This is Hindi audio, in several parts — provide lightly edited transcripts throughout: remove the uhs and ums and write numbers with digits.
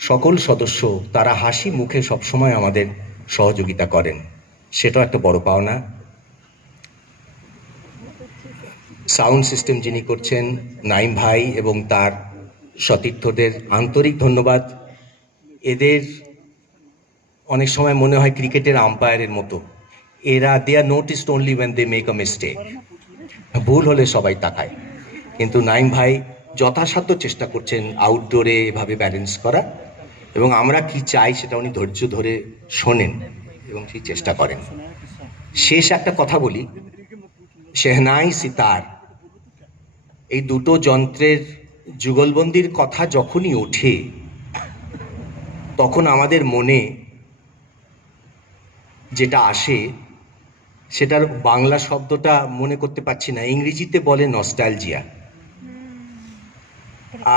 সকল সদস্য তারা হাসি মুখে সবসময় আমাদের সহযোগিতা করেন, সেটাও একটা বড় পাওনা। সাউন্ড সিস্টেম যিনি করছেন নাইম ভাই এবং তার সতীর্থদের আন্তরিক ধন্যবাদ। এদের অনেক সময় মনে হয় ক্রিকেটের আম্পায়ারের মতো, এরা they are noticed only when they make a mistake, ভুল হলে সবাই তাকায়, কিন্তু নাইম ভাই যথাসাধ্য চেষ্টা করছেন আউটডোরে এভাবে ব্যালেন্স করা, এবং আমরা কি চাই সেটা উনি ধৈর্য ধরে শোনেন এবং সেই চেষ্টা করেন। শেষ একটা কথা বলি, শেহনাই সিতার এই দুটো যন্ত্রের যুগলবন্দির কথা যখনই ওঠে তখন আমাদের মনে যেটা আসে সেটার বাংলা শব্দটা মনে করতে পারছি না, ইংরেজিতে বলে নস্টালজিয়া।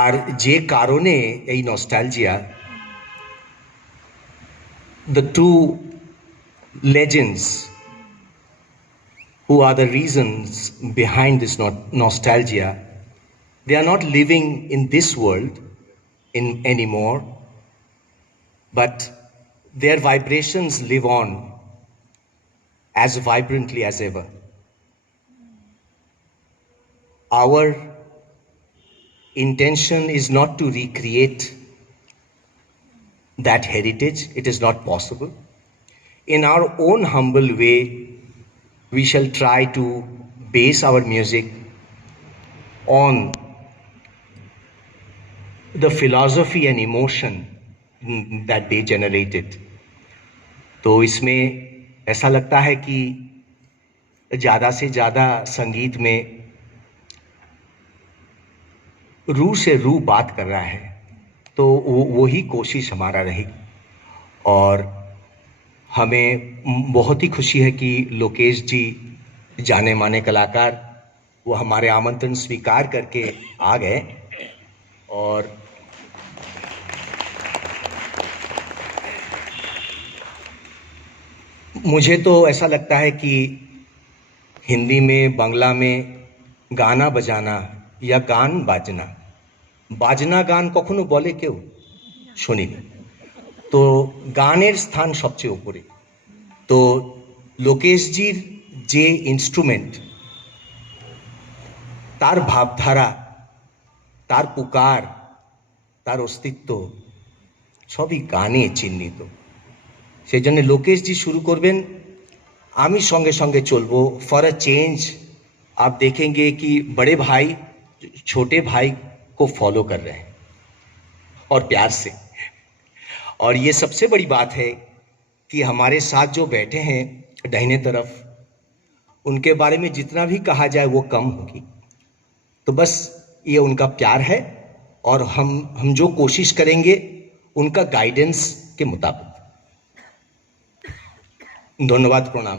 আর যে কারণে এই nostalgia, the two legends who are the reasons behind this nostalgia, they are not living in this world anymore, but their vibrations live on as vibrantly as ever. Our intention is not to recreate that heritage, it is not possible. In our own humble way, we shall try to base our music on the philosophy and emotion that they generated. तो इसमें ऐसा लगता है कि ज़्यादा से ज़्यादा संगीत में रूह से रूह बात कर रहा है, तो वही कोशिश हमारा रहेगी। और हमें बहुत ही खुशी है कि लोकेश जी जाने माने कलाकार वो हमारे आमंत्रण स्वीकार करके आ गए, और मुझे तो ऐसा लगता है कि हिंदी में बांग्ला में गाना बजाना या गान बाजना, বাজনা গান কখনো বলে কেউ? শুনিনি। তো গানের স্থান সবচেয়ে উপরে। তো লোকেশজির যে ইনস্ট্রুমেন্ট, তার ভাবধারা, তার পুকার, তার অস্তিত্ব সবই গানে চিহ্নিত। সেই জন্য লোকেশজি শুরু করবেন, আমি সঙ্গে সঙ্গে চলবো। फॉर अ चेंज आप देखेंगे कि बड़े भाई छोटे भाई को फॉलो कर रहे हैं और प्यार से। और ये सबसे बड़ी बात है कि हमारे साथ जो बैठे हैं दाहिने तरफ, उनके बारे में जितना भी कहा जाए वो कम होगी। तो बस ये उनका प्यार है, और हम जो कोशिश करेंगे उनका गाइडेंस के मुताबिक। धन्यवाद, प्रणाम।